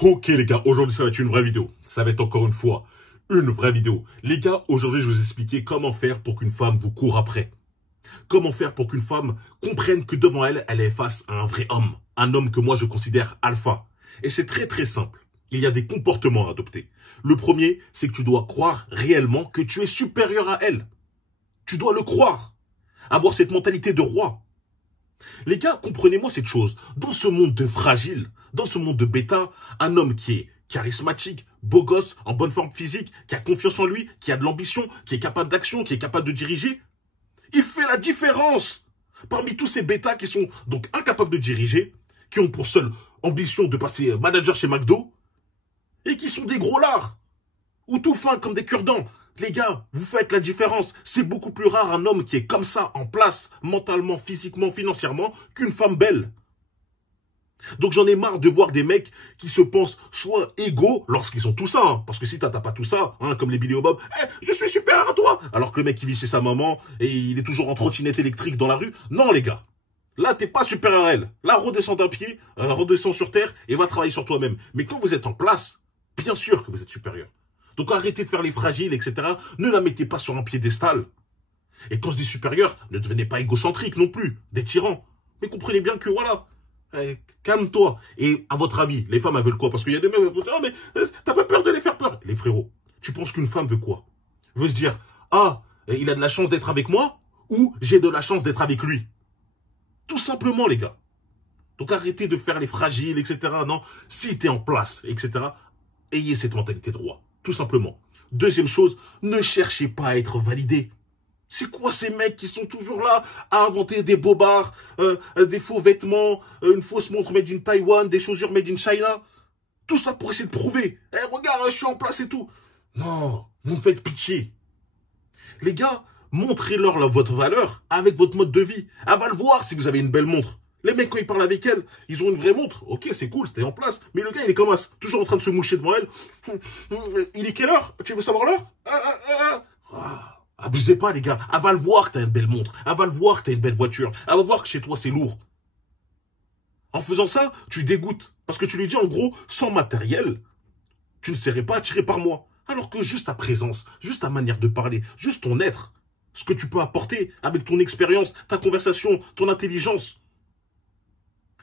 Ok les gars, aujourd'hui ça va être une vraie vidéo. Ça va être encore une fois une vraie vidéo. Les gars, aujourd'hui je vais vous expliquer comment faire pour qu'une femme vous court après. Comment faire pour qu'une femme comprenne que devant elle, elle est face à un vrai homme. Un homme que moi je considère alpha. Et c'est très très simple. Il y a des comportements à adopter. Le premier, c'est que tu dois croire réellement que tu es supérieur à elle. Tu dois le croire. Avoir cette mentalité de roi. Les gars, comprenez-moi cette chose. Dans ce monde de fragile, dans ce monde de bêta, un homme qui est charismatique, beau gosse, en bonne forme physique, qui a confiance en lui, qui a de l'ambition, qui est capable d'action, qui est capable de diriger, il fait la différence parmi tous ces bêtas qui sont donc incapables de diriger, qui ont pour seule ambition de passer manager chez McDo, et qui sont des gros lards, ou tout fins comme des cure-dents. Les gars, vous faites la différence. C'est beaucoup plus rare un homme qui est comme ça, en place, mentalement, physiquement, financièrement, qu'une femme belle. Donc j'en ai marre de voir des mecs qui se pensent soit égaux lorsqu'ils ont tout ça. Hein, parce que si t'as pas tout ça, hein, comme les Billy Bob, je suis supérieur à toi. Alors que le mec il vit chez sa maman et il est toujours en trottinette électrique dans la rue. Non les gars, là t'es pas supérieur à elle. Là redescends d'un pied, redescends sur terre et va travailler sur toi-même. Mais quand vous êtes en place, bien sûr que vous êtes supérieur. Donc arrêtez de faire les fragiles, etc. Ne la mettez pas sur un piédestal. Et quand je dis supérieur, ne devenez pas égocentrique non plus, des tyrans. Mais comprenez bien que voilà, calme-toi. Et à votre avis, les femmes elles veulent quoi? Parce qu'il y a des mecs qui vont dire, ah mais t'as pas peur de les faire peur. Les frérots, tu penses qu'une femme veut quoi? Veut se dire, ah, il a de la chance d'être avec moi ou j'ai de la chance d'être avec lui. Tout simplement les gars. Donc arrêtez de faire les fragiles, etc. Non, si t'es en place, etc. Ayez cette mentalité de roi. Tout simplement. Deuxième chose, ne cherchez pas à être validé. C'est quoi ces mecs qui sont toujours là à inventer des bobards, des faux vêtements, une fausse montre made in Taiwan, des chaussures made in China? Tout ça pour essayer de prouver. Regarde, je suis en place et tout. Non, vous me faites pitié. Les gars, montrez-leur votre valeur avec votre mode de vie. Elle va le voir si vous avez une belle montre. Les mecs, quand ils parlent avec elle, ils ont une vraie montre. Ok, c'est cool, c'était en place. Mais le gars, il est comme ça, toujours en train de se moucher devant elle. Il est quelle heure? Tu veux savoir l'heure? Abusez pas, les gars. Elle va le voir que t'as une belle montre. Elle va le voir que t'as une belle voiture. Elle va voir que chez toi, c'est lourd. En faisant ça, tu dégoûtes. Parce que tu lui dis, en gros, sans matériel, tu ne serais pas attiré par moi. Alors que juste ta présence, juste ta manière de parler, juste ton être, ce que tu peux apporter avec ton expérience, ta conversation, ton intelligence,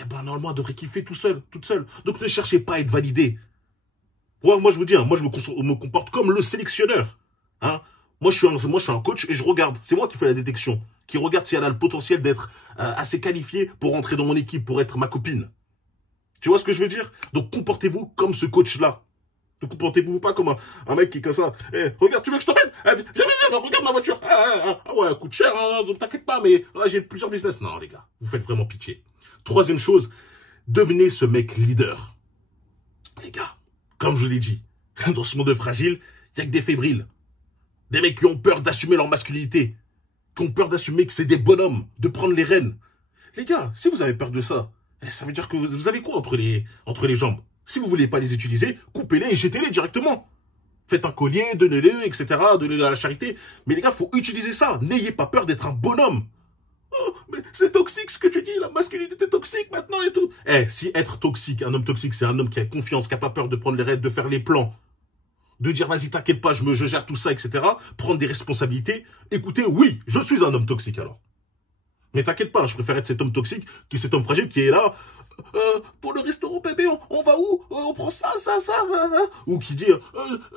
eh ben, normalement, elle devrait kiffer tout seul, toute seule. Donc, ne cherchez pas à être validé. Ouais, moi, je vous dis, hein, moi, je me comporte comme le sélectionneur. Hein. Moi, je suis un coach et je regarde. C'est moi qui fais la détection. Qui regarde si elle a le potentiel d'être assez qualifiée pour rentrer dans mon équipe, pour être ma copine. Tu vois ce que je veux dire? Donc, comportez-vous comme ce coach-là. Ne comportez-vous pas comme un mec qui est comme ça. Regarde, tu veux que je t'emmène? Viens, regarde ma voiture. Ouais, elle coûte cher, hein, donc t'inquiète pas, mais j'ai plusieurs business. Non, les gars, vous faites vraiment pitié. Troisième chose, devenez ce mec leader. Les gars, comme je l'ai dit, dans ce monde fragile, il n'y a que des fébriles. Des mecs qui ont peur d'assumer leur masculinité. Qui ont peur d'assumer que c'est des bonhommes, de prendre les rênes. Les gars, si vous avez peur de ça, ça veut dire que vous avez quoi entre les jambes? Si vous voulez pas les utiliser, coupez-les et jetez-les directement. Faites un collier, donnez-les, etc. Donnez-les à la charité. Mais les gars, faut utiliser ça. N'ayez pas peur d'être un bonhomme. Oh, mais c'est toxique ce que tu dis, la masculinité toxique maintenant et tout. Si être toxique, un homme toxique, c'est un homme qui a confiance, qui a pas peur de prendre les rênes, de faire les plans, de dire vas-y t'inquiète pas, je gère tout ça, etc. Prendre des responsabilités. Écoutez, oui, je suis un homme toxique alors. Mais t'inquiète pas, je préfère être cet homme toxique que cet homme fragile qui est là. Pour le restaurant bébé, on va où? On prend ça. Ou qui dit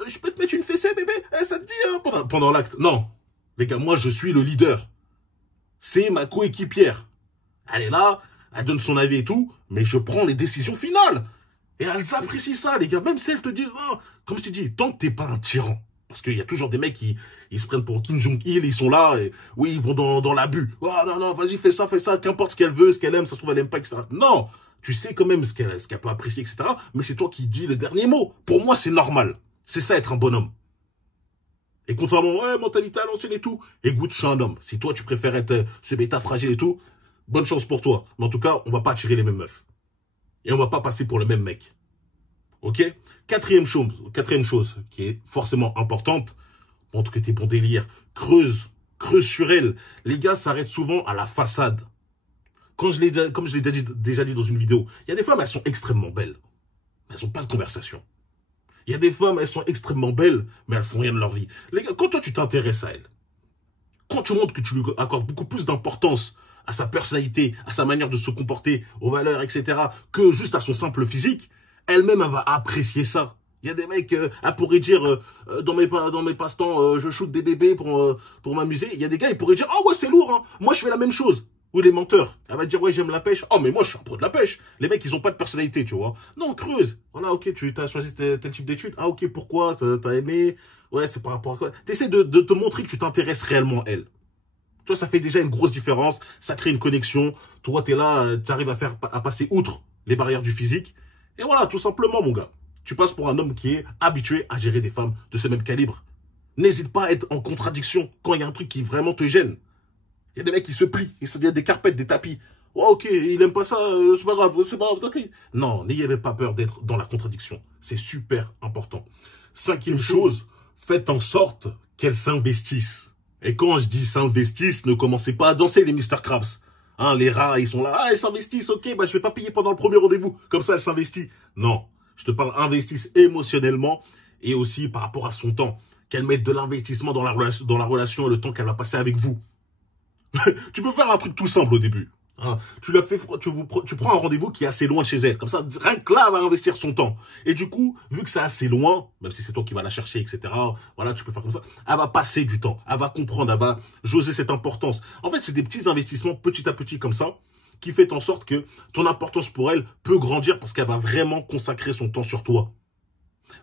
je peux te mettre une fessée bébé, ça te dit pendant l'acte. Non, les gars, moi je suis le leader. C'est ma coéquipière. Elle est là, elle donne son avis et tout, mais je prends les décisions finales. Et elles apprécient ça, les gars. Même si elles te disent, non, comme je te dis, tant que t'es pas un tyran. Parce qu'il y a toujours des mecs qui se prennent pour Kim Jong-il, ils sont là, et oui, ils vont dans l'abus. Oh non, vas-y, fais ça, qu'importe ce qu'elle veut, ce qu'elle aime, ça se trouve, elle aime pas, etc. Non, tu sais quand même ce qu'elle peut apprécier, etc. Mais c'est toi qui dis le dernier mot. Pour moi, c'est normal. C'est ça, être un bonhomme. Et contrairement, mentalité à l'ancienne et tout, écoute, je suis un homme. Si toi, tu préfères être ce bêta fragile et tout, bonne chance pour toi. Mais en tout cas, on va pas attirer les mêmes meufs. Et on va pas passer pour le même mec. Ok? Quatrième chose qui est forcément importante, montre que t'es bon délire, creuse sur elle. Les gars s'arrêtent souvent à la façade. Comme je l'ai déjà dit dans une vidéo, il y a des femmes, elles sont extrêmement belles. Elles n'ont pas de conversation. Il y a des femmes, elles sont extrêmement belles, mais elles font rien de leur vie. Les gars, quand toi, tu t'intéresses à elles, quand tu montres que tu lui accordes beaucoup plus d'importance à sa personnalité, à sa manière de se comporter, aux valeurs, etc., que juste à son simple physique, elle-même, elle va apprécier ça. Il y a des mecs, elle pourrait dire, dans mes passe-temps, je shoot des bébés pour m'amuser. Il y a des gars, ils pourraient dire, oh ouais, c'est lourd, hein. Moi, je fais la même chose. Ou les menteurs. Elle va dire, ouais, j'aime la pêche. Oh, mais moi, je suis un pro de la pêche. Les mecs, ils ont pas de personnalité, tu vois. Non, creuse. Voilà, ok, tu as choisi tel type d'études. Ah, ok, pourquoi? T'as aimé? Ouais, c'est par rapport à quoi? T'essaies de te montrer que tu t'intéresses réellement à elle. Tu vois, ça fait déjà une grosse différence. Ça crée une connexion. Toi, t'es là, tu arrives à passer outre les barrières du physique. Et voilà, tout simplement, mon gars. Tu passes pour un homme qui est habitué à gérer des femmes de ce même calibre. N'hésite pas à être en contradiction quand il y a un truc qui vraiment te gêne. Il y a des mecs qui se plient, il y a des carpettes, des tapis. Oh, ok, il aime pas ça, c'est pas grave, ok. Non, n'ayez pas peur d'être dans la contradiction. C'est super important. Cinquième chose, faites en sorte qu'elles s'investissent. Et quand je dis s'investissent, ne commencez pas à danser les Mr. Krabs. Hein, les rats, ils sont là, ah, elles s'investissent, ok, bah je vais pas payer pendant le premier rendez-vous. Comme ça, elles s'investissent. Non, je te parle investissent émotionnellement et aussi par rapport à son temps. Qu'elles mettent de l'investissement dans la relation et le temps qu'elle va passer avec vous. Tu peux faire un truc tout simple au début. Hein. Tu prends un rendez-vous qui est assez loin de chez elle. Comme ça, rien que là, elle va investir son temps. Et du coup, vu que c'est assez loin, même si c'est toi qui vas la chercher, etc., voilà, tu peux faire comme ça, elle va passer du temps. Elle va comprendre, elle va jauger cette importance. En fait, c'est des petits investissements petit à petit comme ça, qui fait en sorte que ton importance pour elle peut grandir parce qu'elle va vraiment consacrer son temps sur toi.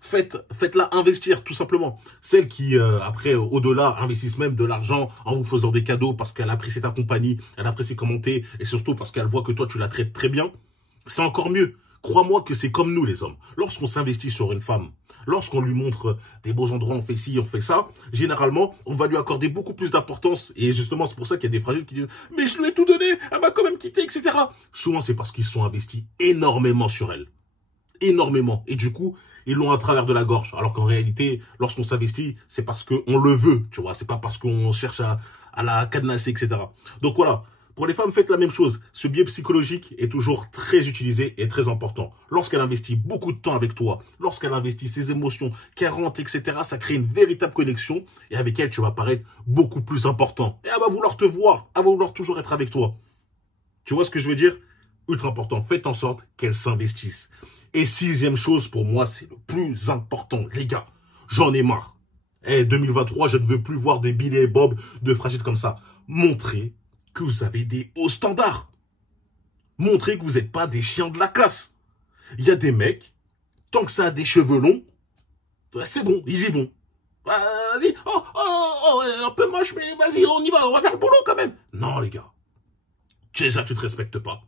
Faites-la investir, tout simplement. Celles qui, après, au-delà, investissent même de l'argent en vous faisant des cadeaux parce qu'elle apprécie ta compagnie, elle apprécie comment t'es, et surtout parce qu'elle voit que toi, tu la traites très bien, c'est encore mieux. Crois-moi que c'est comme nous, les hommes. Lorsqu'on s'investit sur une femme, lorsqu'on lui montre des beaux endroits, on fait ci, on fait ça, généralement, on va lui accorder beaucoup plus d'importance. Et justement, c'est pour ça qu'il y a des fragiles qui disent « Mais je lui ai tout donné, elle m'a quand même quitté, etc. » Souvent, c'est parce qu'ils se sont investis énormément sur elle. Énormément. Et du coup, ils l'ont à travers de la gorge. Alors qu'en réalité, lorsqu'on s'investit, c'est parce qu'on le veut, tu vois. C'est pas parce qu'on cherche à la cadenasser, etc. Donc voilà. Pour les femmes, faites la même chose. Ce biais psychologique est toujours très utilisé et très important. Lorsqu'elle investit beaucoup de temps avec toi, lorsqu'elle investit ses émotions, qu'elle rentre, etc., ça crée une véritable connexion. Et avec elle, tu vas paraître beaucoup plus important. Et elle va vouloir te voir. Elle va vouloir toujours être avec toi. Tu vois ce que je veux dire? Ultra important. Faites en sorte qu'elle s'investisse. Et sixième chose, pour moi, c'est le plus important. Les gars, j'en ai marre. 2023, je ne veux plus voir des Billy et Bob de fragiles comme ça. Montrez que vous avez des hauts standards. Montrez que vous n'êtes pas des chiens de la casse. Il y a des mecs, tant que ça a des cheveux longs, c'est bon, ils y vont. Vas-y, un peu moche, mais vas-y, on va faire le boulot quand même. Non, les gars. Déjà, tu te respectes pas.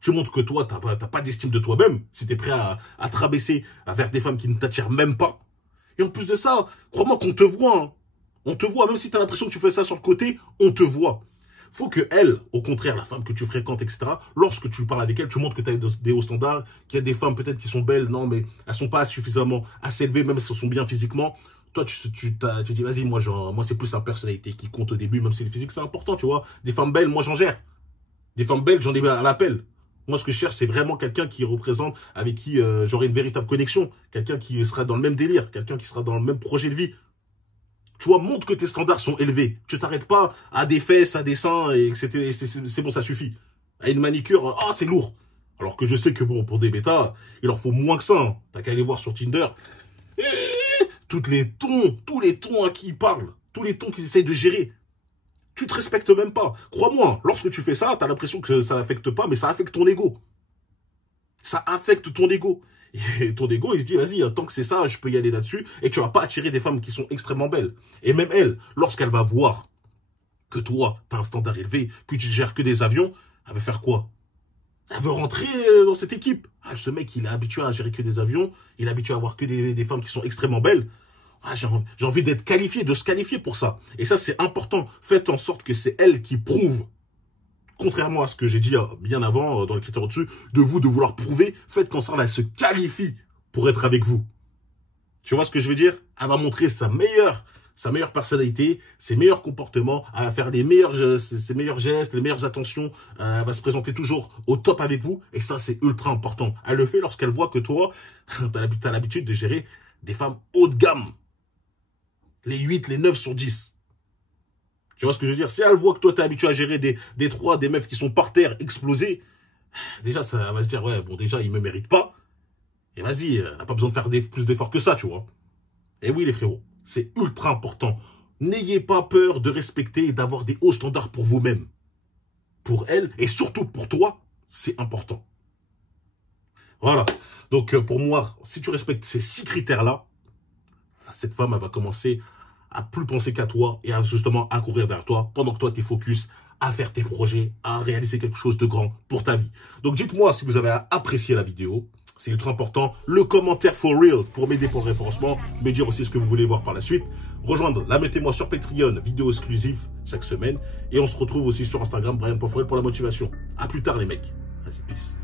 Tu montres que toi, t'as pas d'estime de toi-même, si t'es prêt à te rabaisser vers des femmes qui ne t'attirent même pas. Et en plus de ça, crois-moi qu'on te voit. Hein. On te voit, même si t'as l'impression que tu fais ça sur le côté, on te voit. Faut que elle, au contraire, la femme que tu fréquentes, etc., lorsque tu parles avec elle, tu montres que tu as des hauts standards, qu'il y a des femmes peut-être qui sont belles, non, mais elles sont pas suffisamment assez élevées, même si elles sont bien physiquement. Toi, tu dis, vas-y, moi c'est plus la personnalité qui compte au début, même si le physique, c'est important, tu vois. Des femmes belles, moi, j'en gère. Des femmes belles, j'en ai à l'appel. Moi, ce que je cherche, c'est vraiment quelqu'un qui représente, avec qui j'aurai une véritable connexion. Quelqu'un qui sera dans le même délire. Quelqu'un qui sera dans le même projet de vie. Tu vois, montre que tes standards sont élevés. Tu t'arrêtes pas à des fesses, à des seins, et que c'est bon, ça suffit. À une manicure, c'est lourd. Alors que je sais que bon, pour des bêtas, il leur faut moins que ça. Hein. T'as qu'à aller voir sur Tinder. Tous les tons à qui ils parlent. Tous les tons qu'ils essayent de gérer. Tu te respectes même pas. Crois-moi, lorsque tu fais ça, t'as l'impression que ça affecte pas, mais ça affecte ton ego. Ça affecte ton ego. Et ton ego, il se dit, vas-y, tant que c'est ça, je peux y aller là-dessus. Et tu vas pas attirer des femmes qui sont extrêmement belles. Et même elle, lorsqu'elle va voir que toi, t'as un standard élevé, que tu gères que des avions, elle va faire quoi? Elle veut rentrer dans cette équipe. Ah, ce mec, il est habitué à gérer que des avions. Il est habitué à avoir que des femmes qui sont extrêmement belles. Ah, j'ai envie d'être qualifié, de se qualifier pour ça. Et ça, c'est important. Faites en sorte que c'est elle qui prouve, contrairement à ce que j'ai dit bien avant, dans les critères au-dessus, de vouloir prouver, faites qu'en sorte, elle se qualifie pour être avec vous. Tu vois ce que je veux dire? Elle va montrer sa meilleure sa meilleure personnalité, ses meilleurs comportements, elle va faire les meilleurs, ses meilleurs gestes, les meilleures attentions, elle va se présenter toujours au top avec vous. Et ça, c'est ultra important. Elle le fait lorsqu'elle voit que toi, t'as l'habitude de gérer des femmes haut de gamme. Les 8, les 9 sur 10. Tu vois ce que je veux dire? Si elle voit que toi, t'es habitué à gérer des meufs qui sont par terre, explosées, déjà, ça va se dire, ouais, bon, déjà, il me mérite pas. Et vas-y, elle n'a pas besoin de faire plus d'efforts que ça, tu vois. Et oui, les frérots, c'est ultra important. N'ayez pas peur de respecter et d'avoir des hauts standards pour vous-même. Pour elle, et surtout pour toi, c'est important. Voilà. Donc, pour moi, si tu respectes ces 6 critères-là, cette femme, elle va commencer à plus penser qu'à toi et à justement à courir derrière toi pendant que toi, tu es focus à faire tes projets, à réaliser quelque chose de grand pour ta vie. Donc, dites-moi si vous avez apprécié la vidéo. C'est ultra important. Le commentaire for real pour m'aider pour le référencement. Me dire aussi ce que vous voulez voir par la suite. Rejoindre la Mettez-moi sur Patreon, vidéo exclusive chaque semaine. Et on se retrouve aussi sur Instagram, Brian Poforel pour la motivation. À plus tard les mecs. Vas-y, peace.